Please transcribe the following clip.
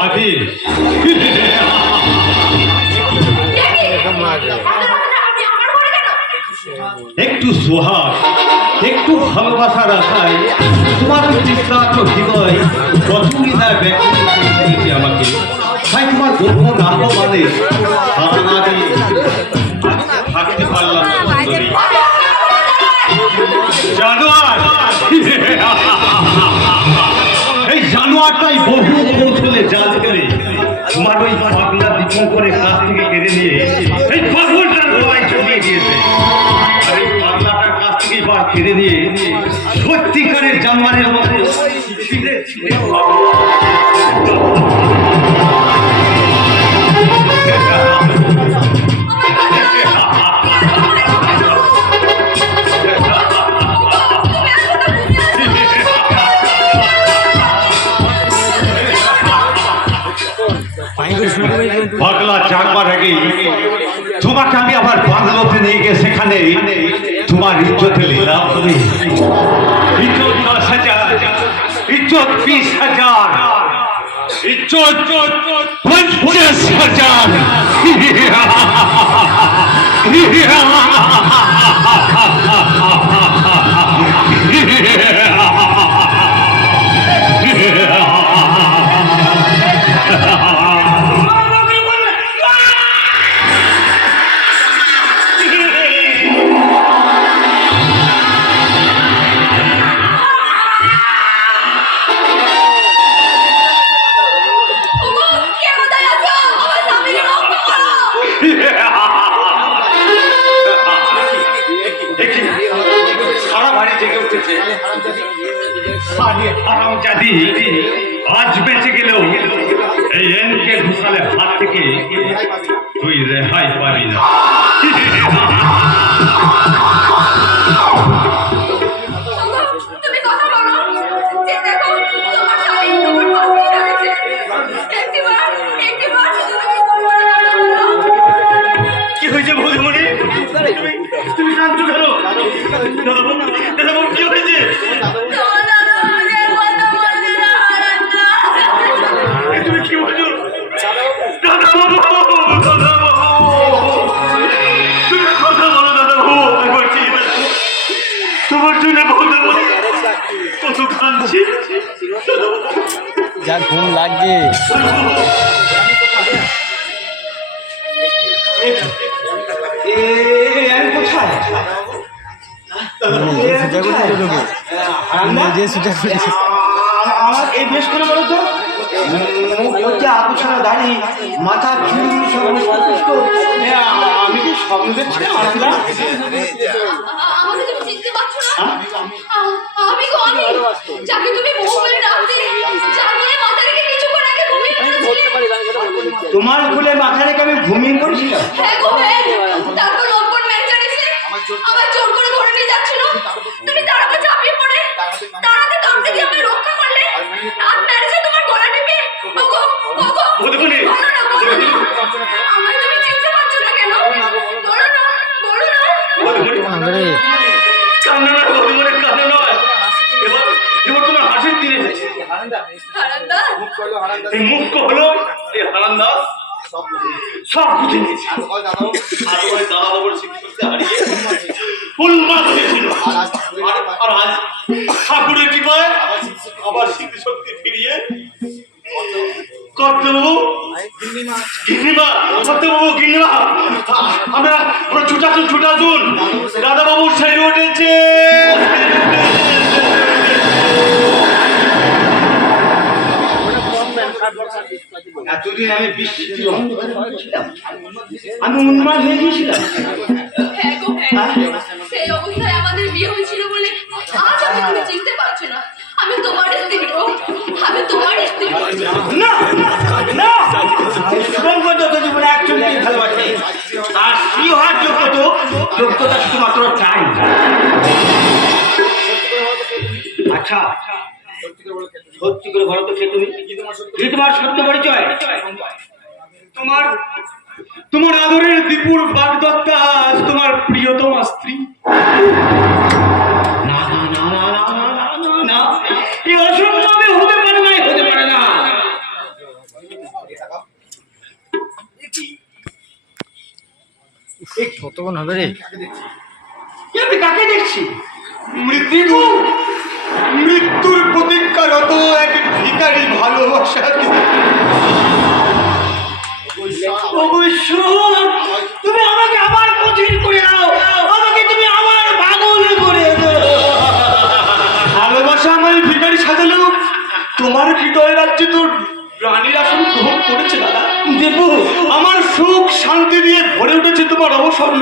ভাবি একটু সোহাগ একটু ভালোবাসার আশায় তোমার চিত্রার্থ হৃদয় কতই না ব্যক্ত করেছে আমাকে। তাই তোমার গর্ব না মানে সারা না দিয়ে থাকতে পারলাম না। জানোয়ার এই জানোয়ারটাই বহু কৌশলে জাল করে তোমার ওই পাগলা দীপঙ্করের কাছ থেকে কেড়ে নিয়ে এই পাগলটার গলায় ছড়িয়ে দিয়েছে। আর এই পাগলাটার কাছ থেকে এবার কেড়ে নিয়ে সত্যিকারের জানোয়ারের মতো ছিঁড়ে ছিঁড়ে পাগলা চাকবার আগে তোমাকে আমি আবার বাংলোতে নিয়ে গিয়ে সেখানে তোমার ইজ্জতে নিলাম। তুমি ইজ্জত 10,000, ইজ্জত 20,000, ইজ্জত 50,000। আজ বেঁচে গেলেও এই এনকে ঘোষালের হাত থেকে তুই রেহাই পাবি না। কি হয়েছে বৌদিমণি? তুমি কাঁদছো কেন? দাদাবাবু কি হয়েছে? তুমি কি বলছো? দাদাবাবু তুমি কথা বলো দাদাবাবু। তোমার জন্য বৌদিমণি কত কাঁদছি। যা ঘুম লাগছে। এই বেশ করে বলো তো আগুছানা দাঁড়িয়ে মাথা চুল আমি কি স্বপ্ন দেখছিলাম? তোমার কোলে মাথা রেখে আমি ঘুমিয়ে পড়ছিলাম। আমার জোর করে ধরে নিয়ে যাচ্ছিল, তুমি তার উপর ঝাঁপিয়ে পড়ে তাড়াতে কামড়ে দিয়ে আমায় রক্ষা করলে। আর মেরেছে তোমার গলা টিপে। ওগো ওগো বৌদিমণি আমায় তুমি চিনতে পারছো না কেন? বলো না বলো না। কান্না নয় বৌদিমণি, কান্না নয়। এবার তোমার হাসির দিন এসেছে। এই মুখ হলো এই হারান্দাজ সব বুঝে নিয়েছে। দাদাবাবুর স্মৃতি হারিয়ে উন্মাদ হয়েছিল। আর আজ ঠাকুরের কৃপায় আবার স্মৃতি শক্তি ফিরিয়ে কর্তবাবু গিন্নিমা আমরা ছুটাছুন দাদাবাবু সেরে উঠেছে। এতদিন আমি বৃষ্টি আমি উন্মাদ হয়ে গিয়েছিলাম। সেই অবস্থায় আমাদের বিয়ে হয়েছিল বলে আজ আমি তুমি চিনতে পারছো না। আমি তোমার স্ত্রী, আমি তোমার স্ত্রী। না না জীবনে একজনকে ভালোবাসে, তার স্ত্রী হওয়ার যোগ্যতা শুধুমাত্র চাই। আচ্ছা সত্যি করে বলো তো কে তুমি? তোমার সত্য পরিচয়? তোমার আদরের দীপুর বাগদত্তা তোমার প্রিয়তমা স্ত্রী। না না না না না না না, এই অসম্ভবে হতে পারে না, হতে পারে না। কতক্ষণ হবে রে? আমি কাকে দেখছি? মৃত্যু, মৃত্যুর প্রতীক্ষারত এক ভিখারি ভালোবাসা। তুমি আমাকে আবার কঠিন করে দাও, আমাকে তুমি আবার পাগল করে দাও। ভালোবাসা আমার ভিখারি সাজালেও তোমার হৃদয় রাজ্যে তোর রানীর আসন গ্রহণ করেছে দাদা। দেবু, আমার সুখ শান্তি দিয়ে ভরে উঠেছে তোমার অবসর।